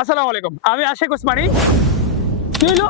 আসসালামু আলাইকুম, আমি আশিক ওসমানী। কি হলো?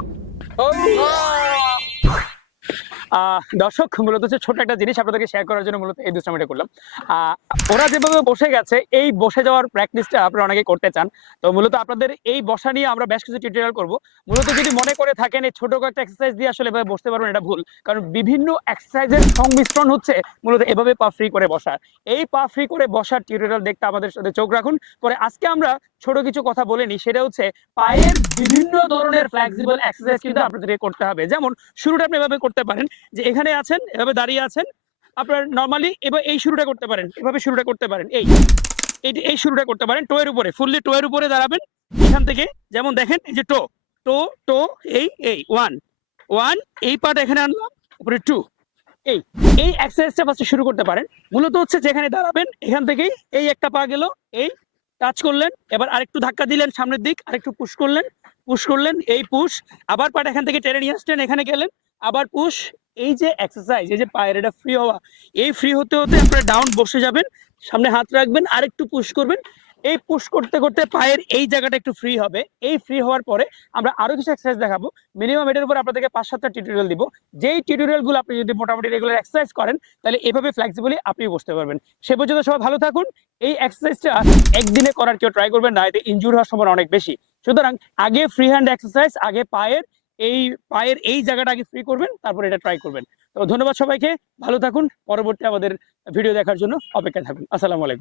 দর্শক, মূলত হচ্ছে ছোট একটা জিনিস আপনাদেরকে শেয়ার করার জন্য মূলত এই দুষ্টামিটা করলাম। আহ, ওরা যেভাবে বসে গেছে, এই বসে যাওয়ার প্র্যাকটিসটা আপনারা অনেকে করতে চান। তো মূলত আপনাদের এই বসা নিয়ে আমরা বেশ কিছু টিউটোরিয়াল করব। মূলত যদি মনে করে থাকেন এই ছোট কয়েকটা এক্সারসাইজ দিয়ে আসলে এভাবে বসতে পারবেন, এটা ভুল। কারণ বিভিন্ন এক্সারসাইজের সংমিশ্রণ হচ্ছে মূলত এভাবে পা ফ্রি করে বসা। এই পা ফ্রি করে বসার টিউটোরিয়াল দেখতে আমাদের সাথে চোখ রাখুন। পরে আজকে আমরা ছোট কিছু কথা বলে নিই, সেটা হচ্ছে পায়ের বিভিন্ন ধরনের ফ্লেক্সিবল এক্সারসাইজ কিন্তু আপনাদেরকে করতে হবে। যেমন শুরুটা আপনি এভাবে করতে পারেন যে এখানে আছেন, এভাবে দাঁড়িয়ে আছেন, আপনার নরমালি এবার এই শুরুটা করতে পারেন, এভাবে শুরুটা করতে পারেন, এই শুরুটা করতে পারেন টোয়ের উপরে, ফুললি টোয়ের উপরে দাঁড়াবেন। এখান থেকে যেমন দেখেন, এই যে টো টো টো, এই ওয়ান ওয়ান, এই পার্ট এখানে আনলাম, তারপরে টু, এই এই এক্সারসাইজটা ফার্স্টে শুরু করতে পারেন। মূলত হচ্ছে যেখানে দাঁড়াবেন এখান থেকেই এই একটা পা গেল, এই টাচ করলেন, এবার আরেকটু ধাক্কা দিলেন সামনের দিক, আরেকটু পুশ করলেন, এই পুশ, আবার পাটা এখান থেকে টেনে নিয়ে আসলেন, এখানে গেলেন, আবার পুশ। এই যে এক্সারসাইজ, এই যে পায়ের এটা ফ্রি হওয়া, এই ফ্রি হতে হতে আপনারা ডাউন বসে যাবেন, সামনে হাত রাখবেন, আরেকটু পুশ করবেন। এই পুশ করতে করতে পায়ের এই জায়গাটা একটু ফ্রি হবে। এই ফ্রি হওয়ার পরে আমরা আরো কিছু এক্সারসাইজ দেখাবো। মিনিমাম এটার উপর আপনাদেরকে 5-7টা টিউটোরিয়াল দিব। যেই টিউটোরিয়ালগুলো আপনি যদি মোটামুটি রেগুলার এক্সারসাইজ করেন, তাহলে এভাবে ফ্লেক্সিবলি আপনি বসতে পারবেন। সে পর্যন্ত সবাই ভালো থাকুন। এই এক্সারসাইজটা একদিনে করার কেউ ট্রাই করবেন না, এতে ইনজুরি হওয়ার সম্ভাবনা অনেক বেশি। সুতরাং আগে ফ্রি হ্যান্ড এক্সারসাইজ, আগে পায়ের এই জায়গাটা আগে ফ্রি করবেন, তারপর এটা ট্রাই করবেন। তো ধন্যবাদ সবাইকে, ভালো থাকুন। পরবর্তী আমাদের ভিডিও দেখার জন্য অপেক্ষায় থাকুন। আসসালামু আলাইকুম।